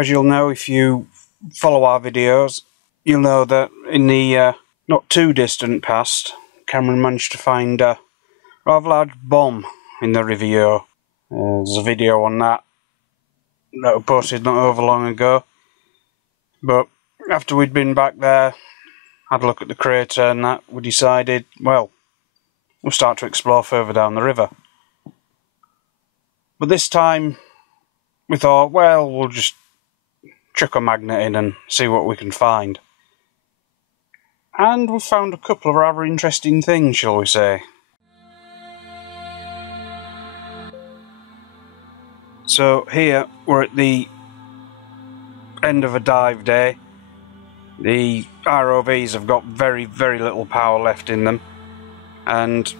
as you'll know if you follow our videos, you'll know that in the not too distant past, Cameron managed to find a rather large bomb in the Riviera. There's a video on that was posted not over long ago. But after we'd been back there, had a look at the crater and that, we decided, well, we'll start to explore further down the river. But this time, we thought, well, we'll just chuck a magnet in and see what we can find. And we found a couple of rather interesting things, shall we say. So here, we're at the end of a dive day. The ROVs have got very, very little power left in them, and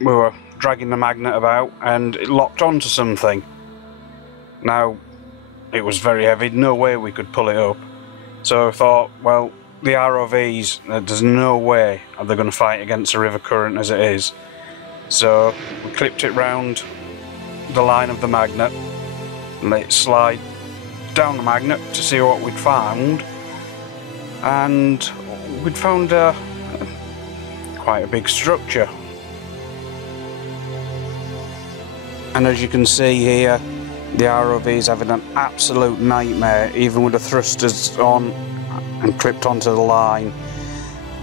we were dragging the magnet about and it locked onto something. Now, it was very heavy, no way we could pull it up. So I thought, well, the ROVs, there's no way they're going to fight against the river current as it is. So we clipped it round the line of the magnet and let it slide down the magnet to see what we'd found. And we'd found quite a big structure. And as you can see here, the ROV is having an absolute nightmare, even with the thrusters on and clipped onto the line.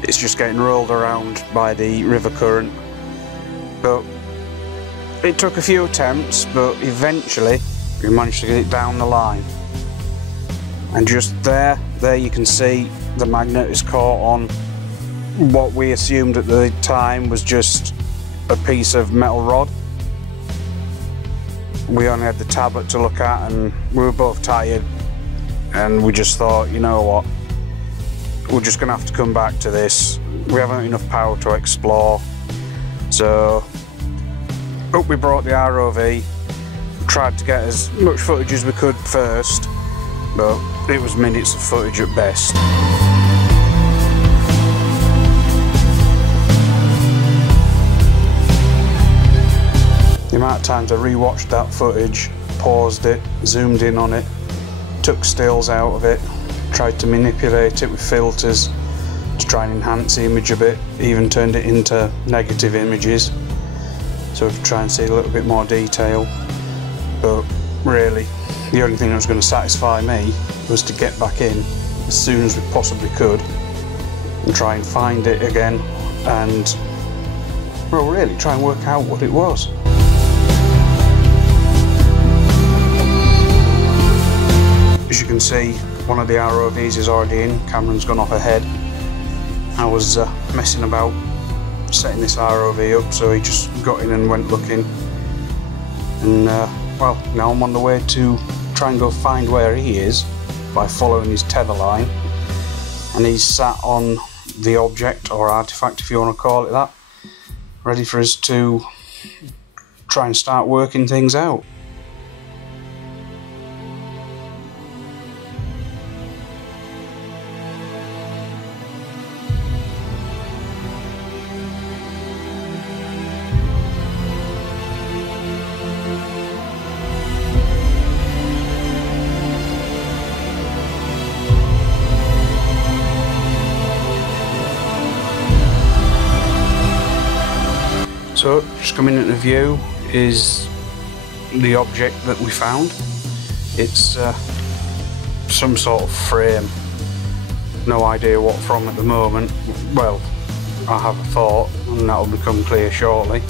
It's just getting rolled around by the river current. But it took a few attempts, but eventually we managed to get it down the line. And just there you can see the magnet is caught on what we assumed at the time was just a piece of metal rod. We only had the tablet to look at and we were both tired, and we just thought, you know what, we're just going to have to come back to this. We haven't enough power to explore. So up we brought the ROV, tried to get as much footage as we could first, but it was minutes of footage at best. The amount of times I rewatched that footage, paused it, zoomed in on it, took stills out of it, tried to manipulate it with filters to try and enhance the image a bit, even turned it into negative images so we could try and see a little bit more detail. But really, the only thing that was going to satisfy me was to get back in as soon as we possibly could and try and find it again and, well, really try and work out what it was. As you can see, one of the ROVs is already in. Cameron's gone off ahead. I was messing about setting this ROV up, so he just got in and went looking. And well, now I'm on the way to try and go find where he is by following his tether line. And he's sat on the object or artifact, if you want to call it that, ready for us to try and start working things out. So, just coming into view is the object that we found. It's some sort of frame. No idea what from at the moment. Well, I have a thought, and that'll become clear shortly.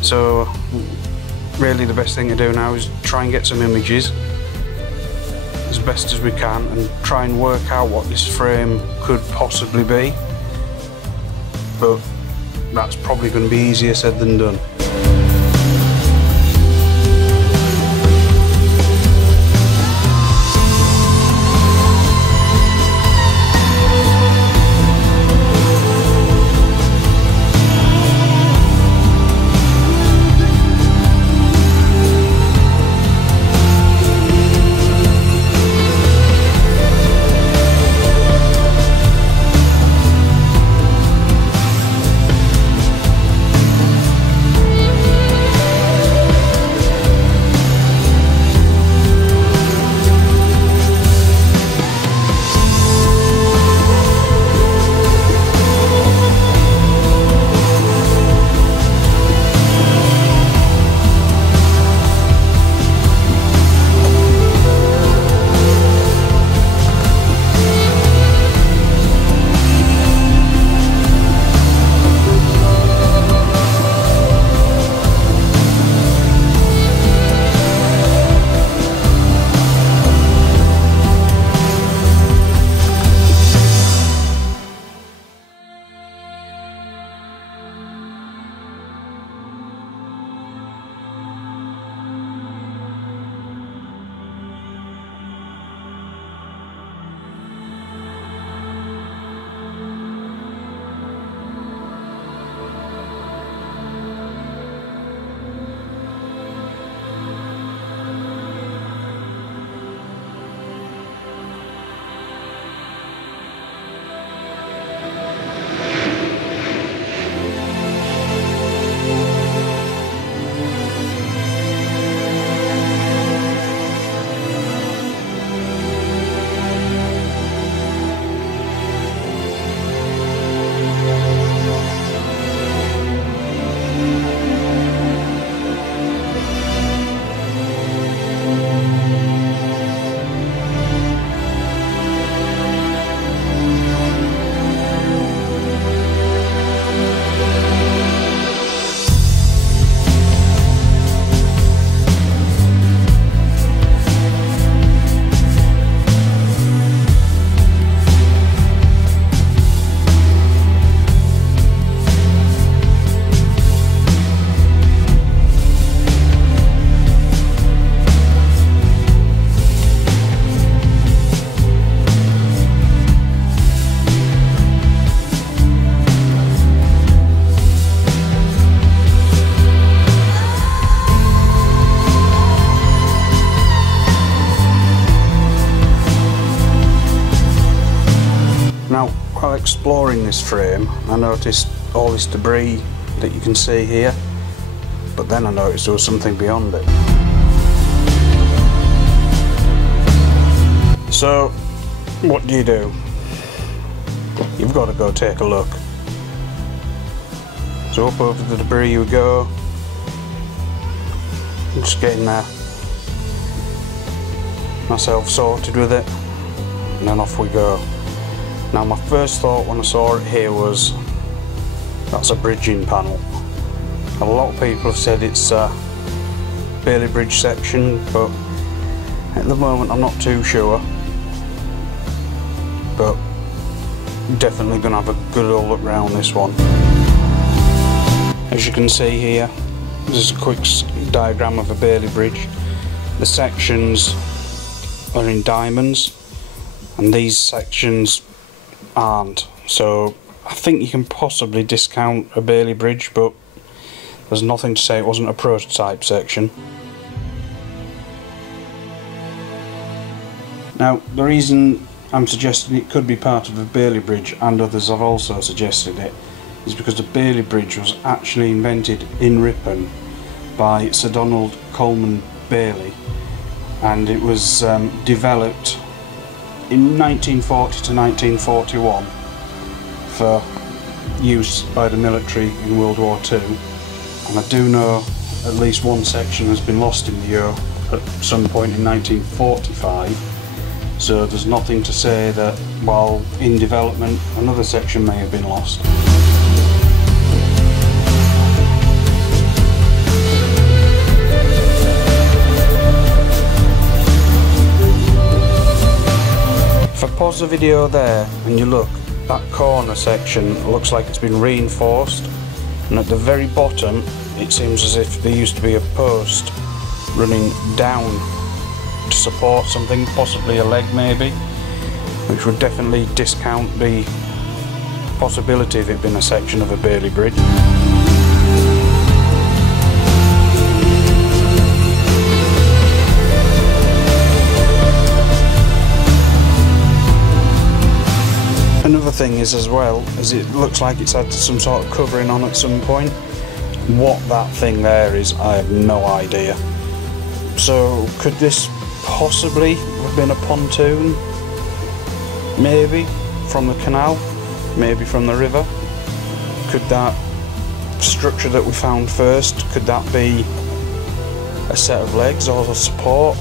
So, really the best thing to do now is try and get some images as best as we can and try and work out what this frame could possibly be. But that's probably going to be easier said than done. Now, while exploring this frame, I noticed all this debris that you can see here, but then I noticed there was something beyond it. So, what do? You've got to go take a look. So up over the debris we go. I'm just getting myself sorted with it, and then off we go. Now my first thought when I saw it here was, that's a bridging panel. A lot of people have said it's a Bailey Bridge section, but at the moment I'm not too sure. But definitely going to have a good old look round this one. As you can see here, this is a quick diagram of a Bailey Bridge. The sections are in diamonds and these sections aren't, so I think you can possibly discount a Bailey Bridge, but there's nothing to say it wasn't a prototype section. Now the reason I'm suggesting it could be part of a Bailey Bridge, and others have also suggested it, is because the Bailey Bridge was actually invented in Ripon by Sir Donald Coleman Bailey, and it was developed in 1940 to 1941 for use by the military in World War II, and I do know at least one section has been lost in the Yeo at some point in 1945, so there's nothing to say that while in development another section may have been lost. If I pause the video there and you look, that corner section looks like it's been reinforced, and at the very bottom it seems as if there used to be a post running down to support something, possibly a leg maybe, which would definitely discount the possibility of it being a section of a Bailey Bridge. Another thing is, as well, as it looks like it's had some sort of covering on at some point. What that thing there is, I have no idea. So could this possibly have been a pontoon? Maybe from the canal, maybe from the river. Could that structure that we found first, could that be a set of legs or a support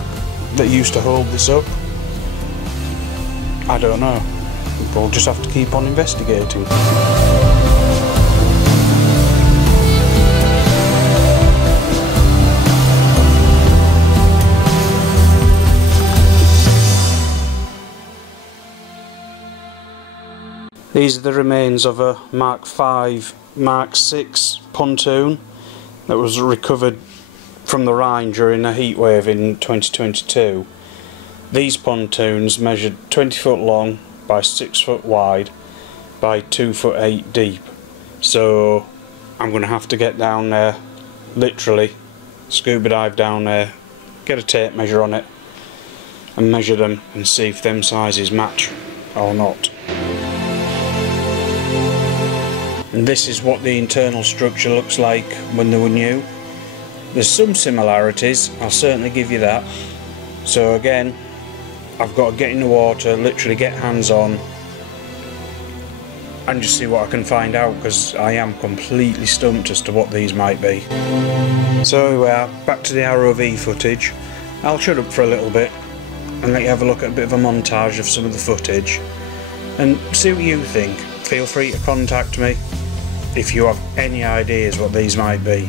that used to hold this up? I don't know. We'll just have to keep on investigating. These are the remains of a Mark V, Mark VI pontoon that was recovered from the Rhine during a heatwave in 2022. These pontoons measured 20 foot long by 6 foot wide by 2 foot 8 deep. So I'm going to have to get down there, literally scuba dive down there, get a tape measure on it and measure them and see if them sizes match or not. And this is what the internal structure looks like when they were new. There's some similarities, I'll certainly give you that. So again, I've got to get in the water, literally get hands on and just see what I can find out, because I am completely stumped as to what these might be. So we are back to the ROV footage. I'll shut up for a little bit and let you have a look at a bit of a montage of some of the footage and see what you think. Feel free to contact me if you have any ideas what these might be.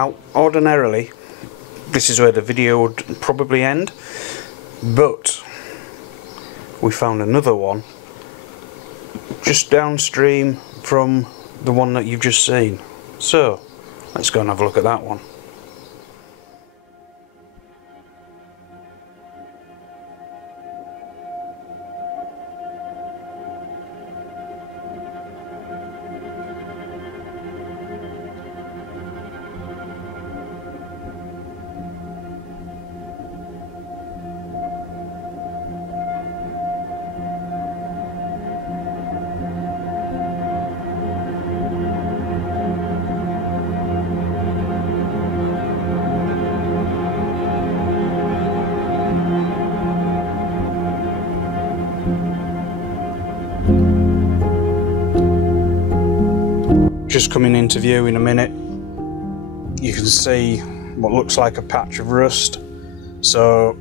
Now, ordinarily, this is where the video would probably end, but we found another one just downstream from the one that you've just seen. So, let's go and have a look at that one. Just coming into view in a minute, you can see what looks like a patch of rust, so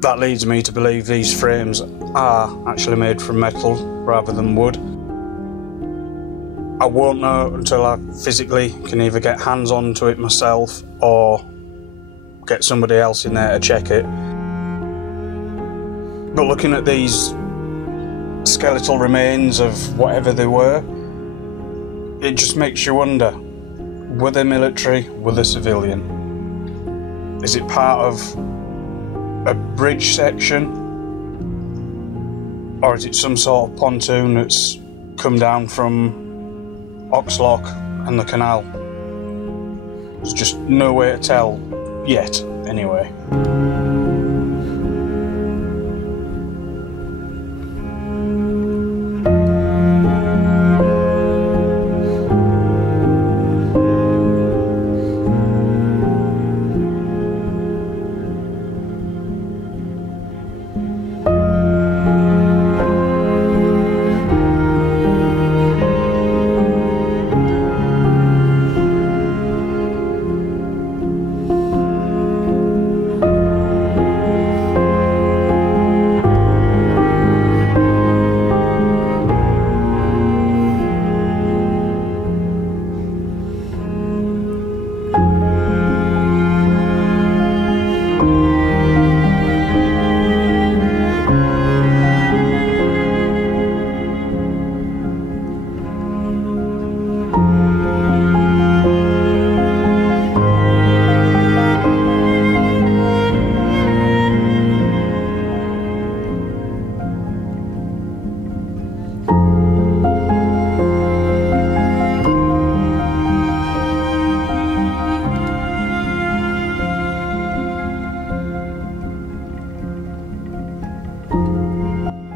that leads me to believe these frames are actually made from metal rather than wood. I won't know until I physically can either get hands onto it myself or get somebody else in there to check it. But looking at these skeletal remains of whatever they were, it just makes you wonder, were they military, were they civilian? Is it part of a bridge section? Or is it some sort of pontoon that's come down from Oxlock and the canal? There's just no way to tell yet, anyway.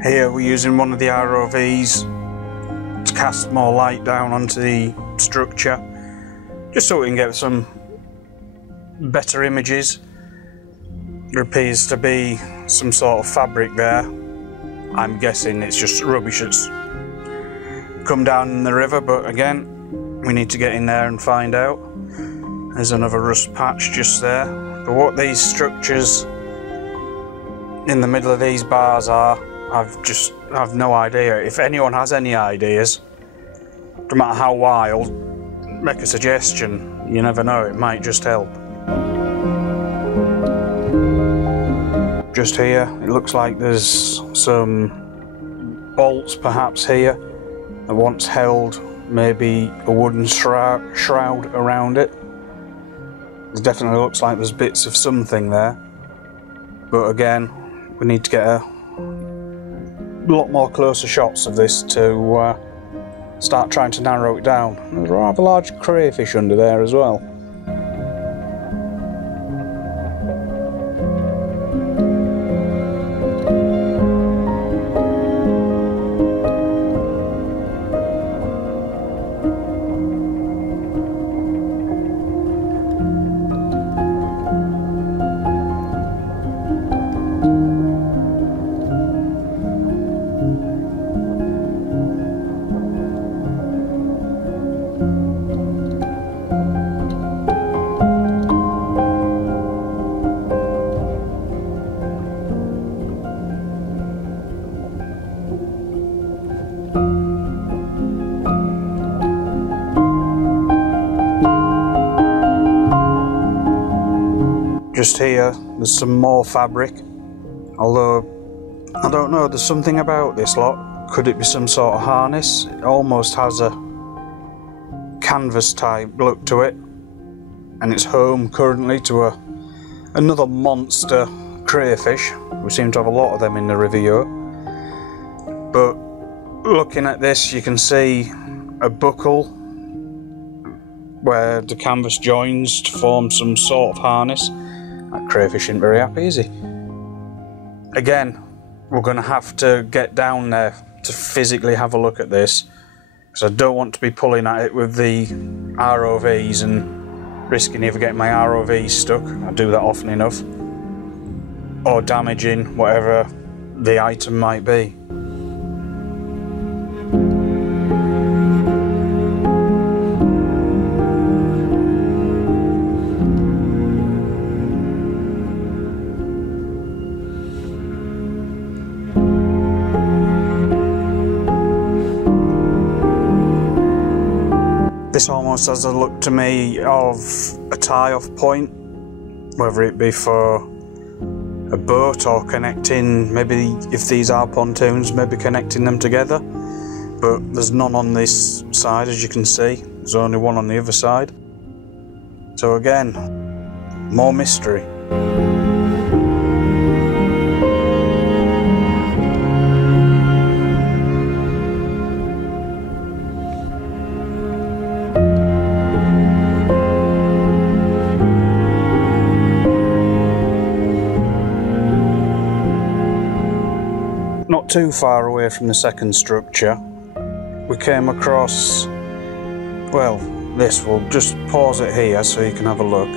Here we're using one of the ROVs to cast more light down onto the structure, just so we can get some better images. There appears to be some sort of fabric there. I'm guessing it's just rubbish that's come down in the river, but again, we need to get in there and find out. There's another rust patch just there. But what these structures in the middle of these bars are, I've no idea. If anyone has any ideas, no matter how wild, make a suggestion. You never know, it might just help. Just here, it looks like there's some bolts perhaps here that once held maybe a wooden shroud around it. It definitely looks like there's bits of something there, but again, we need to get a lot more closer shots of this to start trying to narrow it down. There's a rather large crayfish under there as well. just here, there's some more fabric. Although, I don't know, there's something about this lot. Could it be some sort of harness? It almost has a canvas type look to it. And it's home currently to another monster crayfish. We seem to have a lot of them in the Riviera. But looking at this, you can see a buckle where the canvas joins to form some sort of harness. That crayfish isn't very happy, is he? Again, we're going to have to get down there to physically have a look at this, because I don't want to be pulling at it with the ROVs and risking either getting my ROV stuck, I do that often enough, or damaging whatever the item might be. This almost has a look to me of a tie-off point, whether it be for a boat or connecting, maybe if these are pontoons, maybe connecting them together. But there's none on this side, as you can see. There's only one on the other side. So again, more mystery. Not too far away from the second structure, we came across, well, this, we'll just pause it here so you can have a look.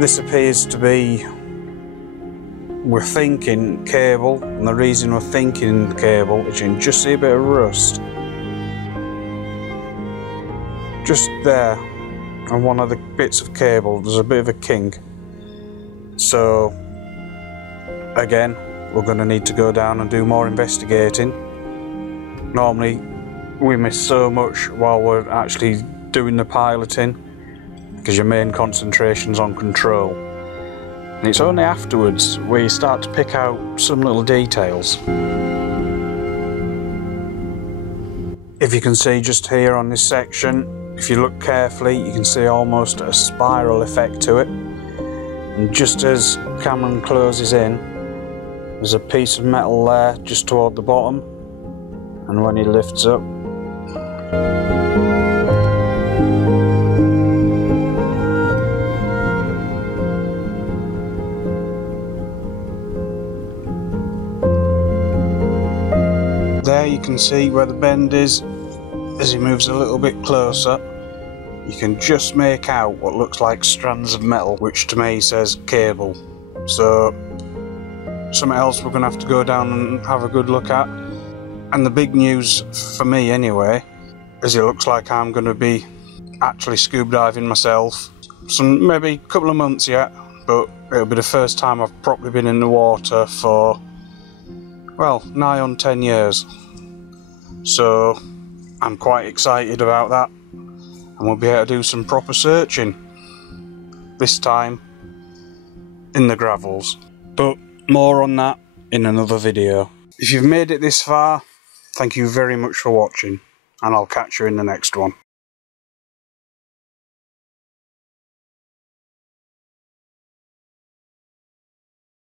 This appears to be, we're thinking cable, and the reason we're thinking cable is you can just see a bit of rust just there on one of the bits of cable. There's a bit of a kink, so again, we're going to need to go down and do more investigating. Normally we miss so much while we're actually doing the piloting, because your main concentration's on control, and it's only afterwards where you start to pick out some little details. If you can see just here on this section, if you look carefully, you can see almost a spiral effect to it, and just as Cameron closes in, there's a piece of metal there just toward the bottom, and when he lifts up, there you can see where the bend is. As he moves a little bit closer, you can just make out what looks like strands of metal, which to me says cable. So something else we're going to have to go down and have a good look at. And the big news for me anyway is it looks like I'm going to be actually scuba diving myself. Maybe a couple of months yet, but it'll be the first time I've properly been in the water for, well, nigh on 10 years. So I'm quite excited about that, and we'll be able to do some proper searching, this time in the gravels. But more on that in another video. If you've made it this far, thank you very much for watching, and I'll catch you in the next one.